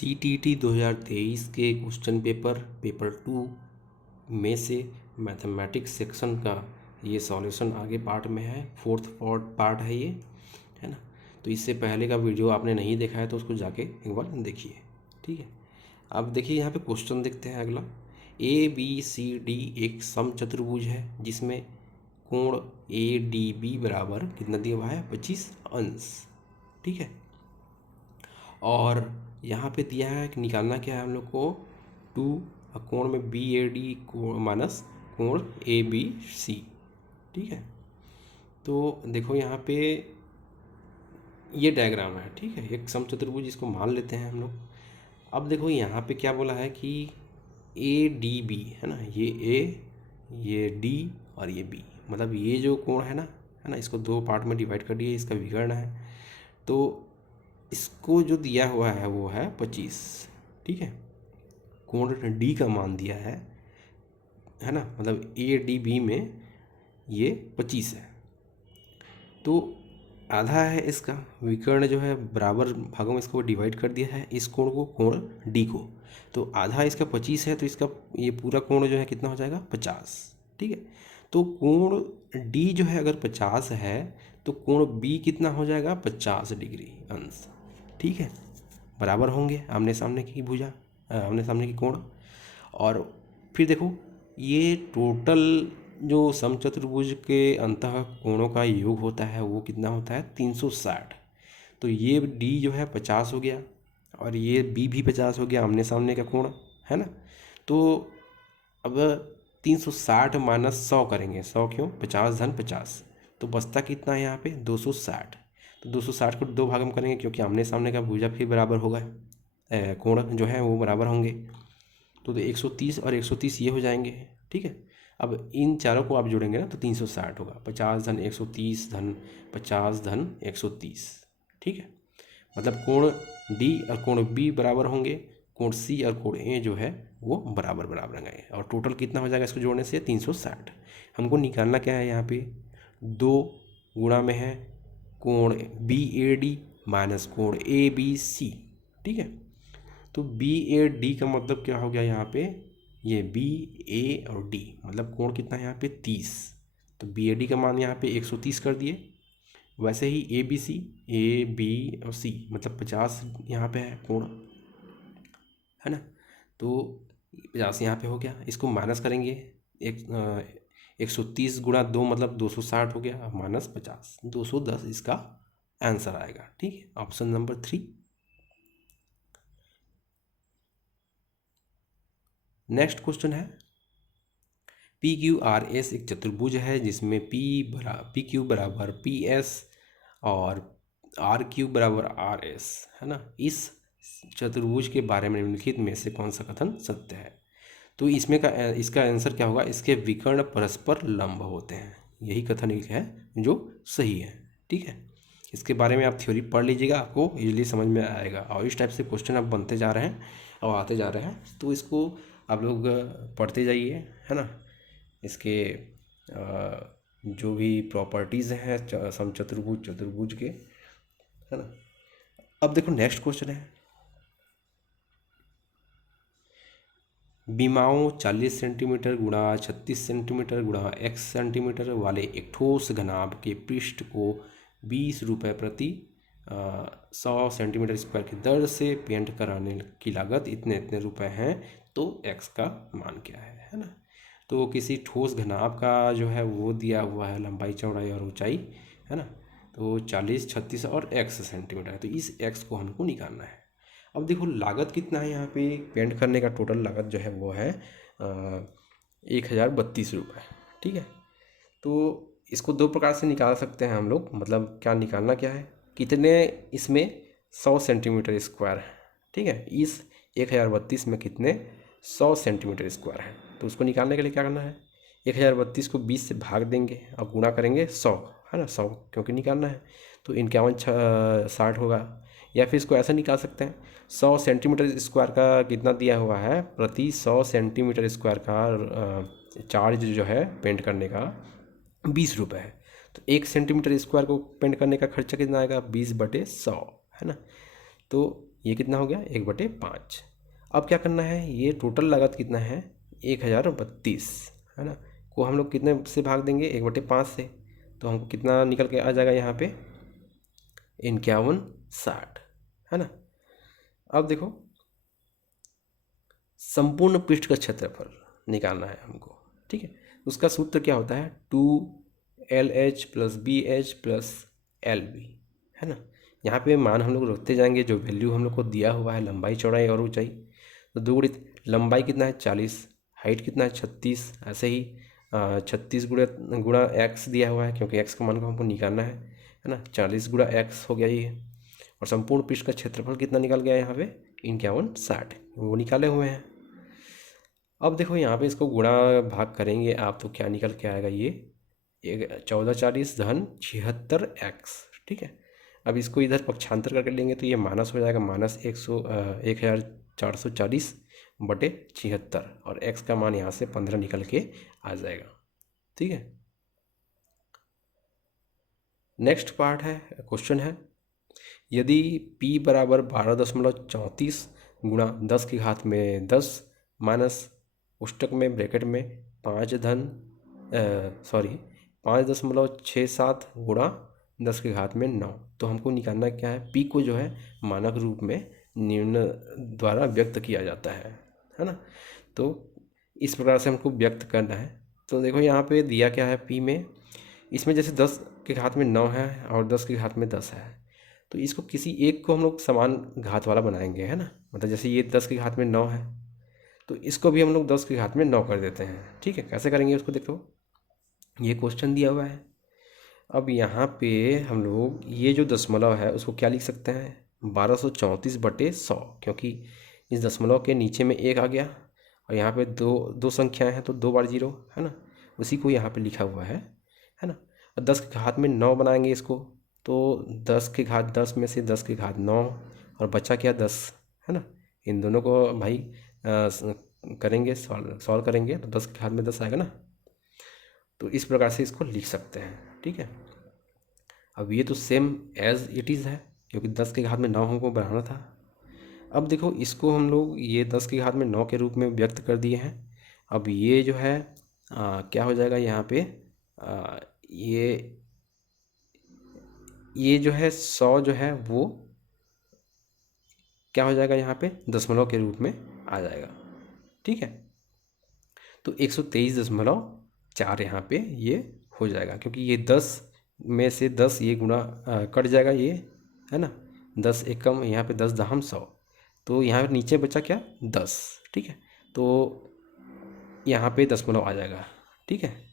CTET 2023 के question paper 2 में से मैथमेटिक्स सेक्शन का ये सॉल्यूशन आगे पार्ट में है, फोर्थ पार्ट है ये, है ना। तो इससे पहले का वीडियो आपने नहीं देखा है तो उसको जाके एक बार देखिए, ठीक है। अब देखिए यहाँ पे क्वेश्चन देखते हैं अगला। ABCD एक समचतुर्भुज है जिसमें कोण ADB बराबर कितना दिया हुआ है, 25 अंश, ठीक है। और यहाँ पे दिया है कि निकालना क्या है हम लोग को, 2 कोण में BAD माइनस कोण ABC, ठीक है। तो देखो यहाँ पे ये डायग्राम है, ठीक है, एक समचतुर्भुज इसको मान लेते हैं हम लोग। अब देखो यहाँ पे क्या बोला है कि ADB है ना, ये A, ये D और ये B, मतलब ये जो कोण है ना, इसको दो पार्ट में डिवाइड कर दिए, इसका विकर्ण है। तो इसको जो दिया हुआ है वो है 25, ठीक है। कोण D का मान दिया है ना, मतलब ADB में ये 25 है। तो आधा है इसका, विकर्ण जो है बराबर भागों में इसको डिवाइड कर दिया है, इस कोण को, कोण D को। तो आधा इसका 25 है, तो इसका ये पूरा कोण जो है कितना हो जाएगा, 50, ठीक है। तो कोण D जो है अगर 50 है तो कोण B कितना हो जाएगा, 50 डिग्री अंश, ठीक है। बराबर होंगे आमने सामने की भुजा, आमने सामने की कोण। और फिर देखो ये टोटल जो समचतुर्भुज के अंतः कोणों का योग होता है वो कितना होता है, 360। तो ये D जो है 50 हो गया और ये B भी 50 हो गया, आमने सामने का कोण, है ना। तो अब 360 माइनस 100 करेंगे, 100 क्यों, 50 धन 50, तो बचता कितना है यहाँ पे, 260। तो 260 को दो भाग में करेंगे क्योंकि आमने सामने का भुजा फिर बराबर होगा, कोण जो है वो बराबर होंगे। तो 130 और 130 ये हो जाएंगे, ठीक है। अब इन चारों को आप जोड़ेंगे ना तो 360 होगा, 50 धन 130 धन 50 धन 130, ठीक है। मतलब कोण D और कोण B बराबर होंगे, कोण C और कोण A जो है वो बराबर बराबर रहेंगे, और टोटल कितना हो जाएगा इसको जोड़ने से, 360। हमको निकालना क्या है यहाँ पे, 2 गुणा में है कोण BAD माइनस कोण ABC, ठीक है। तो BAD का मतलब क्या हो गया यहाँ पे, ये BA और D, मतलब कोण कितना है यहाँ पे, 30। तो BAD का मान यहाँ पे 130 कर दिए। वैसे ही ABC, AB और C मतलब 50 यहाँ पे है कोण, है ना। तो 50 यहाँ पे हो गया, इसको माइनस करेंगे, 130 गुणा 2 मतलब 260 हो गया, माइनस 50, 210 इसका आंसर आएगा, ठीक है। Option number 3। नेक्स्ट क्वेश्चन है, PQRS एक चतुर्भुज है जिसमें PQ बराबर PS और RQ बराबर RS, है ना। इस चतुर्भुज के बारे में निम्नलिखित में से कौन सा कथन सत्य है। तो इसका आंसर क्या होगा, इसके विकर्ण परस्पर लंब होते हैं, यही कथन एक है जो सही है, ठीक है। इसके बारे में आप थ्योरी पढ़ लीजिएगा, आपको इजीली समझ में आएगा। और इस टाइप से क्वेश्चन अब बनते जा रहे हैं और आते जा रहे हैं, तो इसको आप लोग पढ़ते जाइए, है ना। इसके जो भी प्रॉपर्टीज़ हैं चतुर्भुज के, है ना। अब देखो नेक्स्ट क्वेश्चन है, विमाओं 40 सेंटीमीटर गुणा 36 सेंटीमीटर गुणा x सेंटीमीटर वाले एक ठोस घनाभ के पृष्ठ को 20 रुपये प्रति 100 सेंटीमीटर स्क्वायर की दर से पेंट कराने की लागत इतने इतने रुपए हैं, तो x का मान क्या है ना। तो किसी ठोस घनाभ का जो है वो दिया हुआ है लंबाई, चौड़ाई और ऊंचाई, है ना। तो 40, 36 और x सेंटीमीटर है, तो इस x को हमको निकालना है। अब देखो लागत कितना है यहाँ पे, पेंट करने का टोटल लागत जो है वो है 1032 रुपये, ठीक है। तो इसको दो प्रकार से निकाल सकते हैं हम लोग, मतलब क्या निकालना क्या है, कितने इसमें 100 सेंटीमीटर स्क्वायर है, ठीक है। इस 1032 में कितने 100 सेंटीमीटर स्क्वायर है, तो उसको निकालने के लिए क्या करना है, 1032 को 20 से भाग देंगे और गुणा करेंगे 100, है ना, 100 क्योंकि निकालना है, तो 51 60 होगा। या फिर इसको ऐसा निकाल सकते हैं, 100 सेंटीमीटर स्क्वायर का कितना दिया हुआ है, प्रति 100 सेंटीमीटर स्क्वायर का चार्ज जो है पेंट करने का 20 रुपये है। तो 1 सेंटीमीटर स्क्वायर को पेंट करने का खर्चा कितना आएगा, 20/100, है ना। तो ये कितना हो गया 1/5। अब क्या करना है, ये टोटल लागत कितना है 1032, है ना, को हम लोग कितने से भाग देंगे 1/5 से, तो हमको कितना निकल के आ जाएगा यहाँ पे 5160, है ना। अब देखो संपूर्ण पृष्ठ का क्षेत्रफल निकालना है हमको, ठीक है। उसका सूत्र क्या होता है 2LH + BH + LB, है ना। यहाँ पे मान हम लोग रखते जाएंगे, जो वैल्यू हम लोग को दिया हुआ है लंबाई चौड़ाई और ऊंचाई, तो दुगुणित लंबाई कितना है 40, हाइट कितना है 36, ऐसे ही 36 गुणा x दिया हुआ है, क्योंकि x का मान को हमको निकालना है ना। 40 गुणा x हो गया ये, और संपूर्ण पृष्ठ का क्षेत्रफल कितना निकल गया यहाँ पे 5160, वो निकाले हुए हैं। अब देखो यहाँ पे इसको गुणा भाग करेंगे आप, तो क्या निकल के आएगा ये 1440 धन 76x, ठीक है। अब इसको इधर पक्षांतर करके लेंगे तो ये माइनस हो जाएगा, माइनस 1440/76, और x का मान यहाँ से 15 निकल के आ जाएगा, ठीक है। नेक्स्ट पार्ट है, क्वेश्चन है, यदि p बराबर 12.34 गुणा 10 की घात में 10 माइनस पुस्तक में ब्रैकेट में 5.67 गुणा 10 की घात में 9, तो हमको निकालना क्या है, p को जो है मानक रूप में निम्न द्वारा व्यक्त किया जाता है ना। तो इस प्रकार से हमको व्यक्त करना है। तो देखो यहाँ पे दिया क्या है p में, इसमें जैसे 10 के घात में 9 है और 10 के घात में 10 है, तो इसको किसी एक को हम लोग समान घात वाला बनाएंगे, है ना। मतलब जैसे ये 10 के घात में 9 है, तो इसको भी हम लोग 10 के घात में 9 कर देते हैं, ठीक है। कैसे करेंगे उसको देखो, ये क्वेश्चन दिया हुआ है। अब यहाँ पे हम लोग ये जो दशमलव है उसको क्या लिख सकते हैं 1234/100, क्योंकि इस दशमलव के नीचे में एक आ गया, और यहाँ पे दो संख्याएं हैं तो 2 बार 0, है ना, उसी को यहाँ पे लिखा हुआ है ना। और 10 के घात में 9 बनाएंगे इसको, तो 10 के घात 10 में से 10 के घात 9 और बचा क्या 10, है ना। इन दोनों को भाई करेंगे, सॉल्व करेंगे तो 10 के घात में 10 आएगा ना। तो इस प्रकार से इसको लिख सकते हैं, ठीक है। अब ये तो सेम एज इट इज़ है, क्योंकि 10 के घात में 9 हमको बढ़ाना था। अब देखो इसको हम लोग ये 10 के घात में 9 के रूप में व्यक्त कर दिए हैं। अब ये जो है क्या हो जाएगा यहाँ पे ये जो है 100 जो है वो क्या हो जाएगा यहाँ पे दशमलव के रूप में आ जाएगा, ठीक है। तो 123.4 यहाँ पे ये हो जाएगा, क्योंकि ये 10 में से 10 ये गुणा कट जाएगा ये, है ना। 10 एकम यहाँ पे 10 दहम 100, तो यहाँ पे नीचे बचा क्या 10, ठीक है। तो यहाँ पे दशमलव आ जाएगा, ठीक है।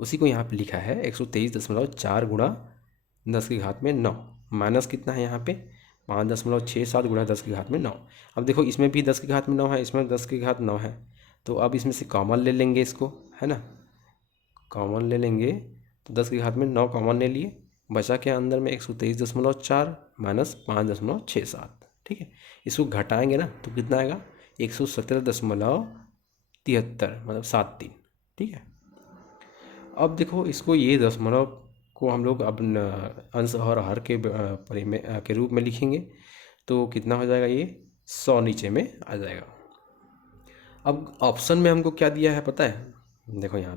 उसी को यहाँ पे लिखा है 123.4 गुणा 10 की घात में 9, माइनस कितना है यहाँ पे 5.67 गुणा 10 की घात में 9। अब देखो इसमें भी 10 की घात में 9 है, इसमें 10 की घात 9 है, तो अब इसमें से कॉमन ले लेंगे इसको, है ना। कॉमन ले लेंगे तो 10 की घात में 9 कॉमन ले लिए, बचा क्या अंदर में 123.4 माइनस 5.67, ठीक है। इसको घटाएंगे ना तो कितना आएगा 117.73, मतलब 73, ठीक है। अब देखो इसको ये दशमलव को हम लोग अब अंश और हर के परिमेय के रूप में लिखेंगे, तो कितना हो जाएगा ये 100 नीचे में आ जाएगा। अब ऑप्शन में हमको क्या दिया है पता है, देखो यहाँ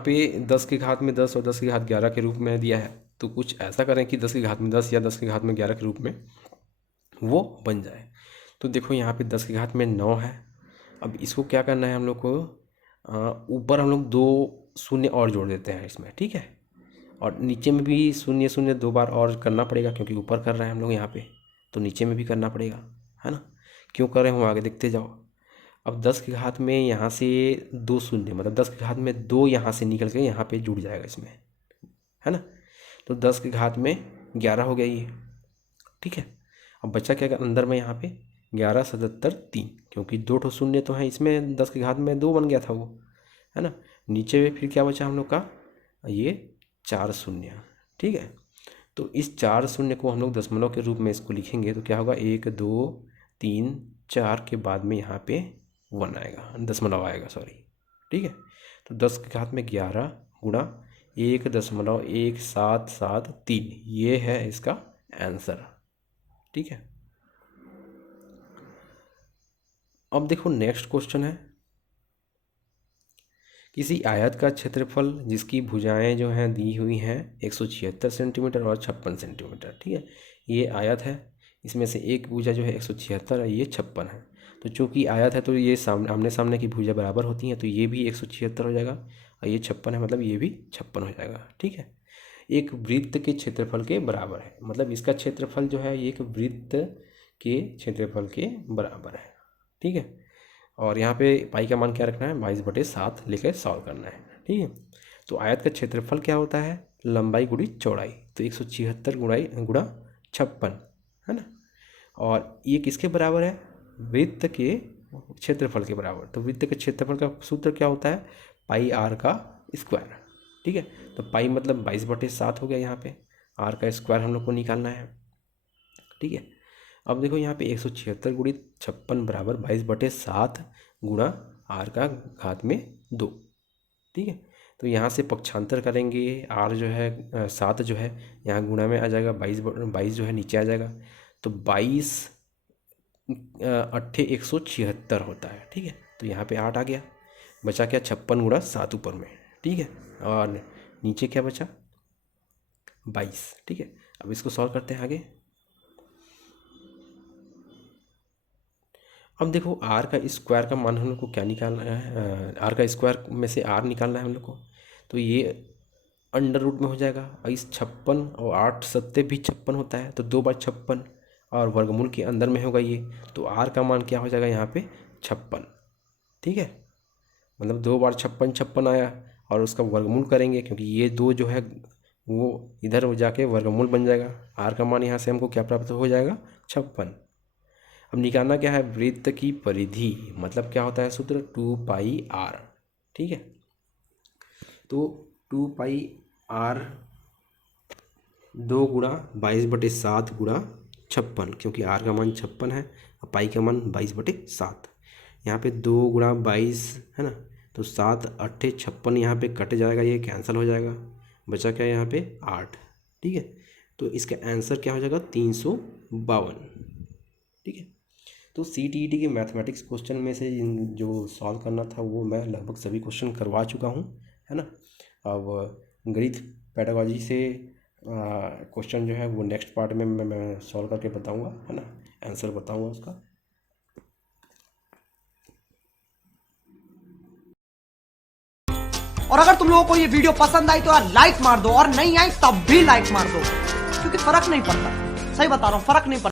पे 10 की घात में 10 और 10 की घात 11 के रूप में दिया है, तो कुछ ऐसा करें कि 10 की घात में 10 या 10 की घात में 11 के रूप में वो बन जाए। तो देखो यहाँ पे 10 की घात में 9 है, अब इसको क्या करना है हम लोग को, ऊपर हम लोग 2 शून्य और जोड़ देते हैं इसमें, ठीक है। और नीचे में भी 0 0 2 बार और करना पड़ेगा, क्योंकि ऊपर कर रहे हैं हम लोग यहाँ पे, तो नीचे में भी करना पड़ेगा, है ना। क्यों कर रहे हैं वो आगे देखते जाओ। अब 10 की घात में यहाँ से 2 शून्य, मतलब 10 की घात में 2 यहाँ से निकल के यहाँ पे जुड़ जाएगा इसमें, है ना। तो 10 की घात में 11 हो गया ये, ठीक है। अब बच्चा क्या अंदर में यहाँ पे 1177 क्योंकि 2 ठो शून्य तो है इसमें, 10 की घात में 2 बन गया था वो, है ना। नीचे में फिर क्या बचा हम लोग का ये 4 शून्य, ठीक है। तो इस 4 शून्य को हम लोग दशमलव के रूप में इसको लिखेंगे, तो क्या होगा 1 2 3 4 के बाद में यहाँ पे 1 आएगा, दशमलव आएगा, सॉरी, ठीक है। तो 10 की घात में 11 गुणा 1.1773 ये है इसका आंसर। ठीक है, अब देखो नेक्स्ट क्वेश्चन है, किसी आयत का क्षेत्रफल जिसकी भुजाएं जो हैं दी हुई हैं 176 सेंटीमीटर और 56 सेंटीमीटर। ठीक है, ये आयत है, इसमें से एक भुजा जो है 176 है, ये 56 है। तो चूंकि आयत है तो ये आमने सामने की भुजा बराबर होती हैं, तो ये भी 176 हो जाएगा और ये 56 है, मतलब ये भी 56 हो जाएगा। ठीक है, एक वृत्त के क्षेत्रफल के बराबर है, मतलब इसका क्षेत्रफल जो है एक वृत्त के क्षेत्रफल के बराबर है। ठीक है, और यहाँ पे पाई का मान क्या रखना है, 22/7 लेकर सॉल्व करना है। ठीक है, तो आयत का क्षेत्रफल क्या होता है, लंबाई गुणी चौड़ाई, तो 176 गुणा 56 है ना, और ये किसके बराबर है, वृत्त के क्षेत्रफल के बराबर। तो वृत्त के क्षेत्रफल का सूत्र क्या होता है, पाई आर का स्क्वायर। ठीक है, तो पाई मतलब 22/7 हो गया, यहाँ पे आर का स्क्वायर हम लोग को निकालना है। ठीक है, अब देखो यहाँ पे 176 गुणित 56 बराबर 22/7 गुणा आर का घात में 2। ठीक है, तो यहाँ से पक्षांतर करेंगे, आर जो है 7 जो है यहाँ गुणा में आ जाएगा, 22 जो है नीचे आ जाएगा, तो 22 8 176 होता है। ठीक है, तो यहाँ पे 8 आ गया, बचा क्या 56 गुणा 7 ऊपर में। ठीक है, और नीचे क्या बचा 22। ठीक है, अब इसको सॉल्व करते हैं आगे। अब देखो आर का स्क्वायर का मान हम लोग को क्या निकालना है, आर का स्क्वायर में से आर निकालना है हम लोग को, तो ये अंडर रूट में हो जाएगा, और इस 56 और 8 सत्ते भी 56 होता है, तो 2/56 और वर्गमूल के अंदर में होगा ये, तो आर का मान क्या हो जाएगा यहाँ पे 56। ठीक है, मतलब 2 बार 56 आया, और उसका वर्गमूल करेंगे क्योंकि ये 2 जो है वो इधर हो जाके वर्गमूल बन जाएगा, आर का मान यहाँ से हमको क्या प्राप्त हो जाएगा 56। अब निकालना क्या है, वृत्त की परिधि, मतलब क्या होता है सूत्र 2πr। ठीक है, तो 2πr 2 गुणा 22/7 गुणा 56, क्योंकि आर का मान 56 है और पाई का मान 22/7। यहाँ पे 2 गुणा 22 है ना, तो 7 8 56 यहाँ पे कट जाएगा, ये कैंसिल हो जाएगा, बचा क्या यहाँ पे 8। ठीक है, तो इसका आंसर क्या हो जाएगा 352। ठीक है, तो CTET के मैथमेटिक्स क्वेश्चन में से जो सॉल्व करना था वो मैं लगभग सभी क्वेश्चन करवा चुका हूँ, है ना। अब गणित पेडागोजी से क्वेश्चन जो है वो नेक्स्ट पार्ट में मैं सॉल्व करके बताऊँगा, है ना, आंसर बताऊँगा उसका। और अगर तुम लोगों को ये वीडियो पसंद आई तो यार लाइक मार दो, और नहीं आई तब भी लाइक मार दो, क्योंकि फर्क नहीं पड़ता, सही बता रहा हूँ, फर्क नहीं पड़ता।